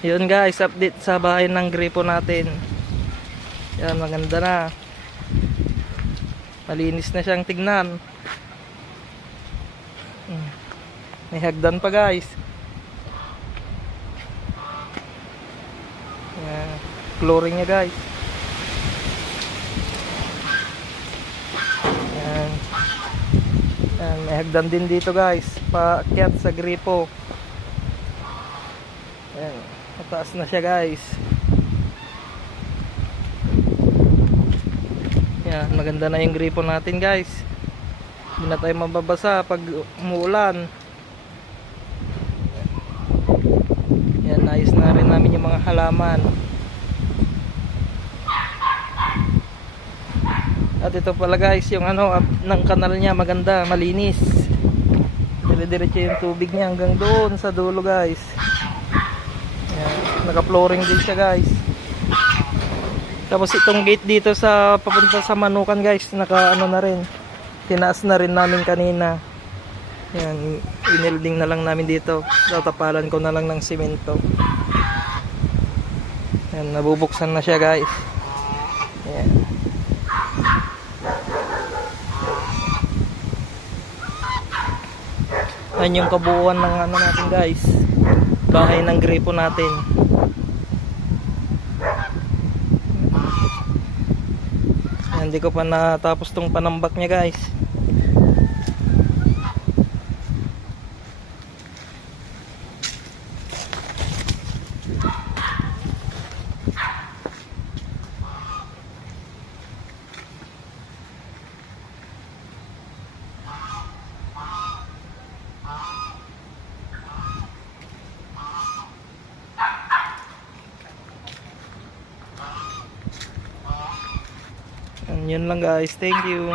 Yun guys, update sa bahay ng gripo natin. Yan, maganda na. Malinis na siyang tignan. May hagdan pa guys. Yan, flooring niya guys. Yan. Yan, may hagdan din dito guys, paakyat sa gripo. Yan, mataas na siya guys. Yan, maganda na yung gripo natin guys. Hindi na tayo mababasa pag umuulan. Yan, ayos na rin namin yung mga halaman. At ito pala guys, yung ng kanal niya maganda, malinis. Dire-diretso yung tubig niya hanggang doon sa dulo guys. Yan, naka-flooring din siya guys. Tapos itong gate dito sa papunta sa Manukan guys, naka na rin. Tinaas na rin namin kanina. Yan, inilding na lang namin dito. Tatapalan ko na lang ng simento. Yan, nabubuksan na siya guys. Yan. Yan yung kabuuan ng natin guys, bahay ng gripo natin. Yan, hindi ko pa natapos tong panambak niya guys. Yun lang guys, thank you.